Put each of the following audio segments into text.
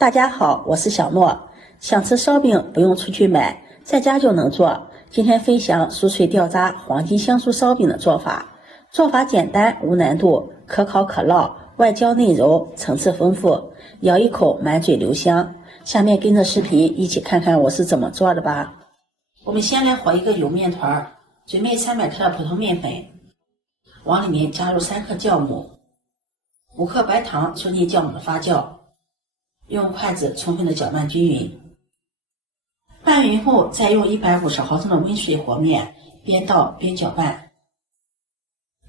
大家好，我是小諾。想吃燒餅不用出去買，在家就能做。今天分享酥脆掉渣黃金香酥燒餅的做法。做法簡單无難度，可烤可烙，外焦內柔，層次豐富，咬一口滿嘴留香。下面跟着視頻一起看看我是怎麼做的吧。我们先來和一個油麵團，準備300克的普通麵粉，往裡面加入3克酵母，5克白糖促進酵母的發酵。用筷子充分的攪拌均勻，拌勻後再用150毫升的溫水和麵，邊倒邊攪拌，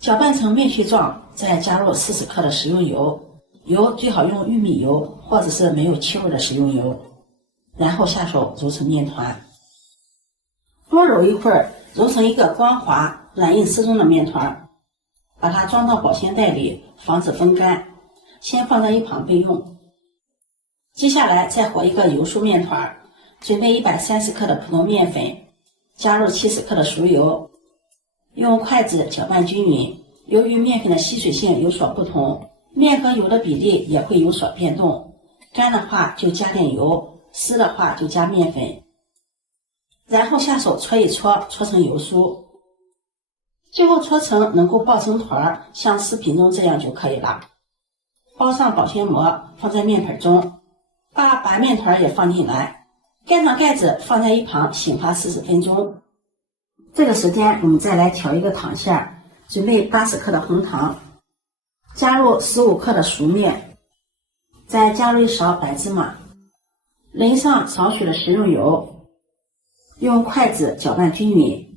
攪拌成面絮狀，再加入40克的食用油，油最好用玉米油或者是沒有氣味的食用油，然後下手揉成麵團，多揉一會兒，揉成一個光滑、軟硬適中的麵團，把它裝到保鮮袋裡，防止風乾，先放在一旁備用。接下來再和一個油酥麵團，準備130克的普通麵粉，加入70克的熟油，用筷子攪拌均勻。由於麵粉的吸水性有所不同，麵和油的比例也會有所變動，乾的話就加點油，濕的話就加麵粉，然後下手搓一搓，搓成油酥，最後搓成能夠抱成團，像視頻中這樣就可以了。包上保鮮膜，放在面盆中，把白麵團也放進來，蓋上蓋子，放在一旁醒發40分鐘。這個時間我們再來調一個糖餡，準備80克的紅糖，加入15克的熟麵，再加入一勺白芝麻，淋上少許的食用油，用筷子攪拌均勻。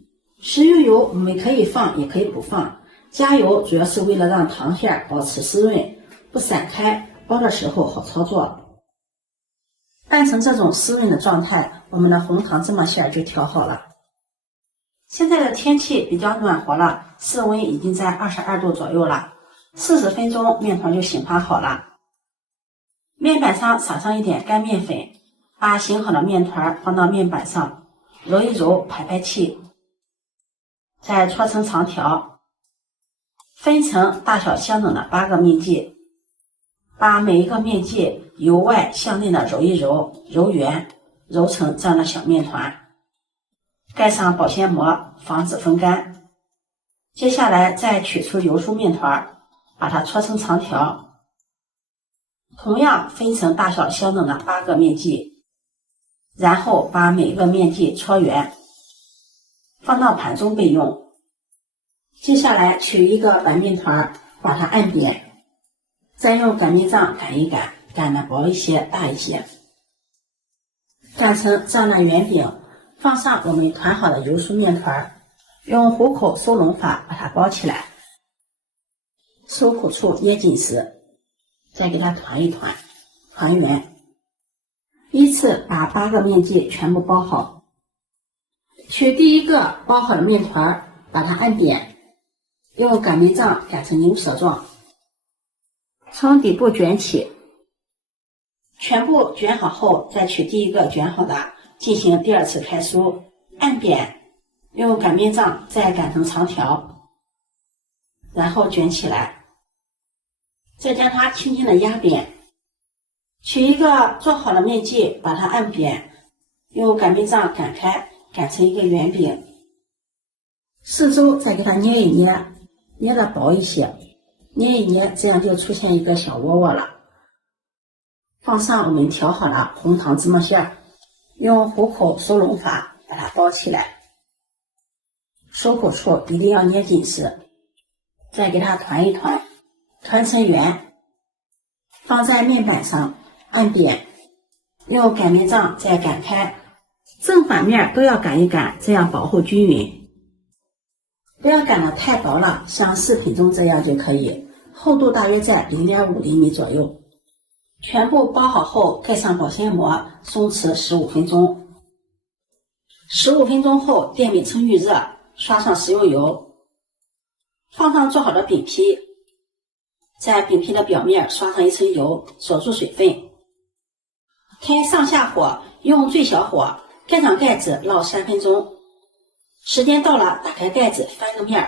食用油我們可以放也可以不放，加油主要是為了讓糖餡保持濕潤，不散開，包的時候好操作。拌成這種濕潤的狀態，我們的紅糖芝麻餡就調好了。現在的天氣比較暖和了，室溫已經在22度左右了，40分鐘麵團就醒發好了。面板上撒上一點乾麵粉，把醒好的麵團放到面板上，揉一揉，排排氣，再搓成長條，分成大小相等的8個面劑，把每一個面劑由外向內的揉一揉，揉圓，揉成這樣的小麵團，蓋上保鮮膜，防止風乾。接下來再取出油酥麵團，把它搓成長條，同樣分成大小相等的8個面劑，然後把每一個面劑搓圓，放到盤中備用。接下來取一個白麵團，把它按扁，再用擀面杖擀一擀，擀的薄一些大一些，擀成這樣的圓餅，放上我們團好的油酥麵團，用虎口收攏法把它包起來，收口處捏緊實，再給它團一团，團圓，依次把8個面劑全部包好。取第一個包好的面團，把它按扁，用擀面杖擀成牛舌狀，從底部捲起，全部捲好後，再取第一個捲好的，進行第2次開酥，按扁，用擀面杖再擀成長條，然後捲起來，再將它輕輕的壓扁。取一個做好的面劑，把它按扁，用擀面杖擀開，擀成一個圓餅，四周再給它捏一捏，捏的薄一些，捏一捏，這樣就出現一個小窩窩了。放上我們調好了紅糖芝麻餡，用虎口收攏法把它包起來，收口處一定要捏緊實，再給它團一团，团成圓，放在面板上按扁，用擀面杖再擀開，正反面都要擀一擀，這樣保護均勻。不要擀得太薄了，像視頻中這樣就可以，厚度大約在0.5厘米左右。全部包好後，蓋上保鮮膜，鬆弛15分鐘。15分鐘後，電餅趁預熱，刷上食用油，放上做好的餅皮，在餅皮的表面刷上一層油，鎖住水分。開上下火，用最小火，蓋上蓋子烙3分鐘。時間到了，打開蓋子翻個面，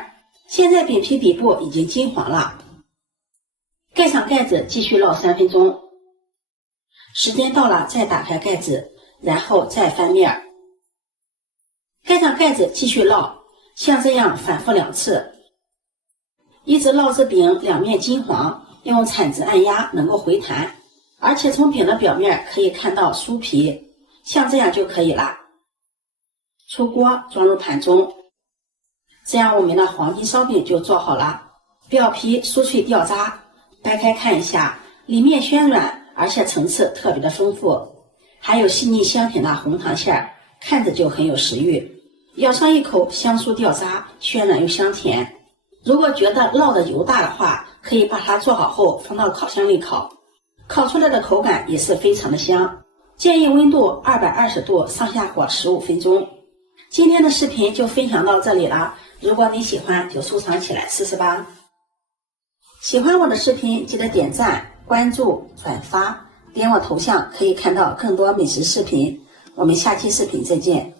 現在餅皮底部已經金黃了，蓋上蓋子继續烙3分鐘。時間到了再打開蓋子，然後再翻面，蓋上蓋子繼續烙，像這樣反覆2次，一直烙至餅兩面金黃，用鏟子按壓能夠回彈，而且從餅的表面可以看到酥皮，像這樣就可以了。出鍋裝入盤中，這樣我們的黄金燒餅就做好了。表皮酥脆掉渣，掰開看一下，裡面暄軟，而且層次特別的豐富，還有細膩香甜的紅糖餡兒，看着就很有食欲。咬上一口，香酥掉渣，暄軟又香甜。如果覺得烙的油大的話，可以把它做好後放到烤箱裡烤，烤出來的口感也是非常的香。建議溫度220度上下火15分鐘。今天的视頻就分享到这裡了，如果你喜歡就收藏起來試試吧。喜歡我的視頻記得點讚、關注、轉發，點我頭像可以看到更多美食視頻。我們下期視頻再見。